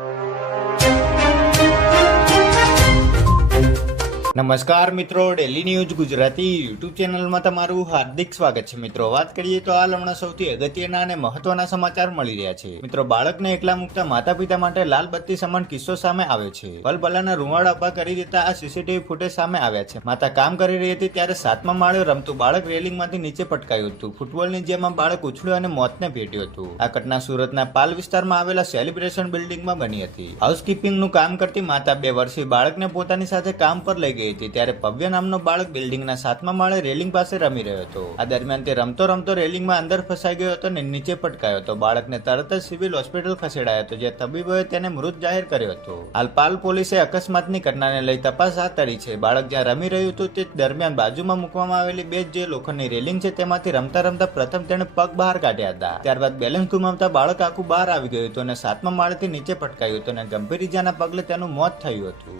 you. નમસ્કાર મિત્રો daily news Gujarati YouTube ચેનલમાં તમારું હાર્દિક સ્વાગત છે. મિત્રો, વાત કરીએ તો હાલ હમણાં સૌથી અગત્યના અને મહત્વના સમાચાર મળી રહ્યા છે. મિત્રો, બાળકને એકલા મૂકતા માતા પિતા માટે લાલ બત્તી સમાન કિસ્સો સામે આવ્યો છે. પલપલાના રૂવાડ અપા કરી દેતા આ સીસીટીવી ફૂટેજ સામે આવ્યા છે. માતા કામ કરી રહી હતી ત્યારે સાતમા માળે રમતું બાળક રેલિંગમાંથી નીચે પટકાયું હતું. ફૂટબોલની જેમ બાળક ઉછળ્યું અને મોતને ભેટ્યું હતું. આ ઘટના સુરતના પાલ વિસ્તારમાં આવેલા સેલિબ્રેશન બિલ્ડિંગમાં બની હતી. હાઉસકીપિંગનું કામ કરતી માતા બે વર્ષીય બાળકને પોતાની સાથે કામ પર લઈ ગઈ હતી ત્યારે ભવ્ય નામનો બાળક બિલ્ડિંગના સાતમા માળે રેલિંગ પાસે રમી રહ્યો હતો. આ દરમિયાન તે રમતો રમતો રેલિંગમાં અંદર ફસાઈ ગયો હતો અને નીચે પટકાયો હતો. બાળકને તરત જ સિવિલ હોસ્પિટલ ખસેડાયો હતો, જ્યાં તબીબોએ તેને મૃત જાહેર કર્યો હતો. હાલ પાલ પોલીસે અકસ્માતની ઘટનાને લઈ તપાસ હાથ ધરી છે. બાળક જ્યાં રમી રહ્યું હતું, તે દરમિયાન બાજુમાં મૂકવામાં આવેલી બે જે લોખંડની રેલિંગ છે, તેમાંથી રમતા રમતા પ્રથમ તેણે પગ બહાર કાઢ્યા હતા. ત્યારબાદ બેલેન્સ ગુમાવતા બાળક આખું બહાર આવી ગયું હતું અને સાતમા માળેથી નીચે પટકાયું હતું અને ગંભીર ઇજાના પગલે તેનું મોત થયું હતું.